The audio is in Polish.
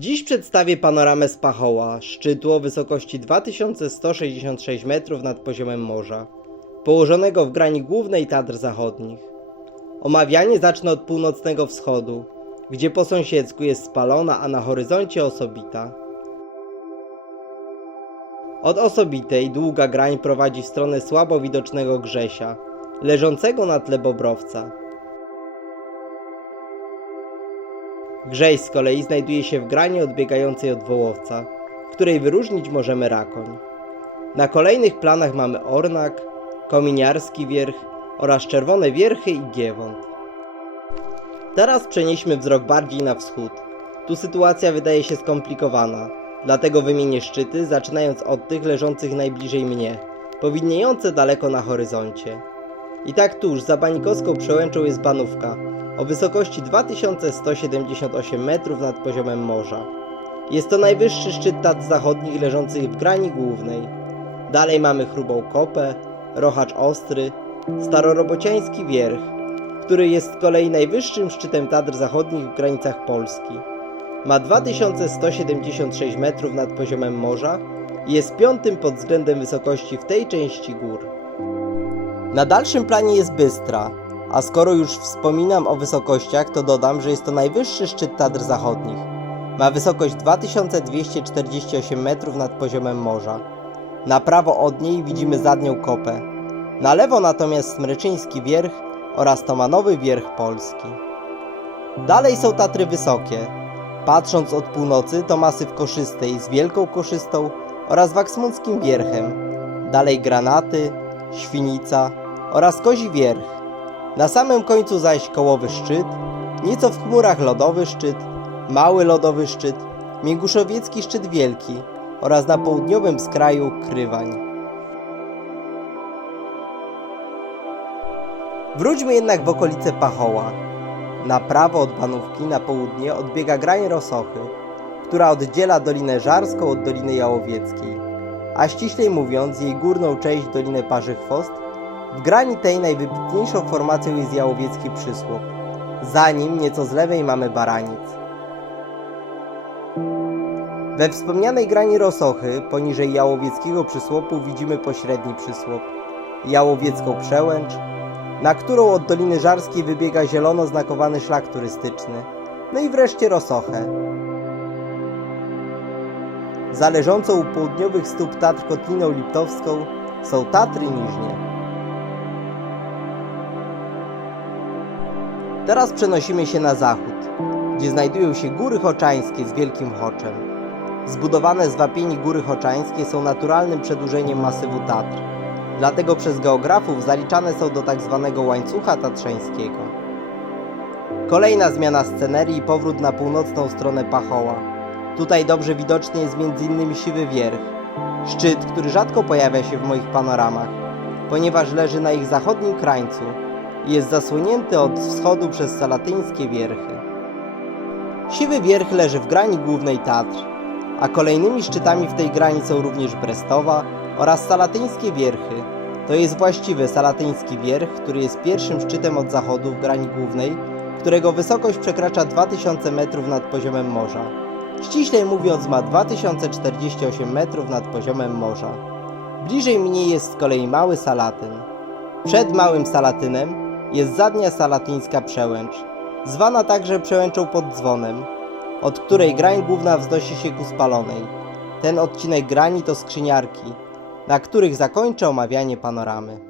Dziś przedstawię panoramę z Pachoła, szczytu o wysokości 2166 metrów nad poziomem morza, położonego w grani głównej Tatr Zachodnich. Omawianie zacznę od północnego wschodu, gdzie po sąsiedzku jest spalona, a na horyzoncie osobita. Od osobitej długa grań prowadzi w stronę słabo widocznego Grzesia, leżącego na tle Bobrowca. Grześ z kolei znajduje się w grani odbiegającej od Wołowca, której wyróżnić możemy Rakoń. Na kolejnych planach mamy Ornak, Kominiarski Wierch oraz Czerwone Wierchy i Giewont. Teraz przenieśmy wzrok bardziej na wschód. Tu sytuacja wydaje się skomplikowana, dlatego wymienię szczyty, zaczynając od tych leżących najbliżej mnie, powidniejące daleko na horyzoncie. I tak tuż za Banikowską przełęczą jest Banówka, o wysokości 2178 metrów nad poziomem morza. Jest to najwyższy szczyt Tatr Zachodnich leżących w grani głównej. Dalej mamy Chrubą Kopę, Rochacz Ostry, Starorobociański Wierch, który jest z kolei najwyższym szczytem Tatr Zachodnich w granicach Polski. Ma 2176 metrów nad poziomem morza i jest piątym pod względem wysokości w tej części gór. Na dalszym planie jest Bystra, a skoro już wspominam o wysokościach, to dodam, że jest to najwyższy szczyt Tatr Zachodnich. Ma wysokość 2248 metrów nad poziomem morza. Na prawo od niej widzimy zadnią kopę. Na lewo natomiast Smreczyński Wierch oraz Tomanowy Wierch Polski. Dalej są Tatry Wysokie. Patrząc od północy to masyw koszystej z Wielką Koszystą oraz Waksmunckim Wierchem. Dalej Granaty, Świnica oraz Kozi Wierch. Na samym końcu zaś kołowy szczyt, nieco w chmurach lodowy szczyt, mały lodowy szczyt, Mięguszowiecki szczyt wielki oraz na południowym skraju Krywań. Wróćmy jednak w okolice Pachoła. Na prawo od Banówki, na południe odbiega grań Rosochy, która oddziela Dolinę Żarską od Doliny Jałowieckiej, a ściślej mówiąc jej górną część Dolinę Parzy-Chwost w grani tej najwybitniejszą formacją jest Jałowiecki Przysłop. Za nim nieco z lewej mamy Baraniec. We wspomnianej grani Rosochy, poniżej Jałowieckiego Przysłopu widzimy pośredni przysłop, Jałowiecką Przełęcz, na którą od Doliny Żarskiej wybiega zielono znakowany szlak turystyczny, no i wreszcie Rosochę. Zależącą u południowych stóp Tatr Kotliną Liptowską są Tatry Niżnie. Teraz przenosimy się na zachód, gdzie znajdują się Góry Hoczańskie z Wielkim Hoczem. Zbudowane z wapieni Góry Hoczańskie są naturalnym przedłużeniem masywu Tatr, dlatego przez geografów zaliczane są do tzw. łańcucha tatrzańskiego. Kolejna zmiana scenerii i powrót na północną stronę Pachoła. Tutaj dobrze widoczny jest m.in. Siwy Wierch, szczyt, który rzadko pojawia się w moich panoramach, ponieważ leży na ich zachodnim krańcu jest zasłonięty od wschodu przez salatyńskie wierchy. Siwy Wierch leży w grani głównej Tatr, a kolejnymi szczytami w tej grani są również Brestowa oraz Salatyńskie Wierchy. To jest właściwy Salatyński Wierch, który jest pierwszym szczytem od zachodu w grani głównej, którego wysokość przekracza 2000 metrów nad poziomem morza. Ściślej mówiąc ma 2048 metrów nad poziomem morza. Bliżej mnie jest z kolei Mały Salatyn. Przed Małym Salatynem jest zadnia salatyńska przełęcz, zwana także przełęczą pod dzwonem, od której grań główna wznosi się ku spalonej. Ten odcinek grani to skrzyniarki, na których zakończę omawianie panoramy.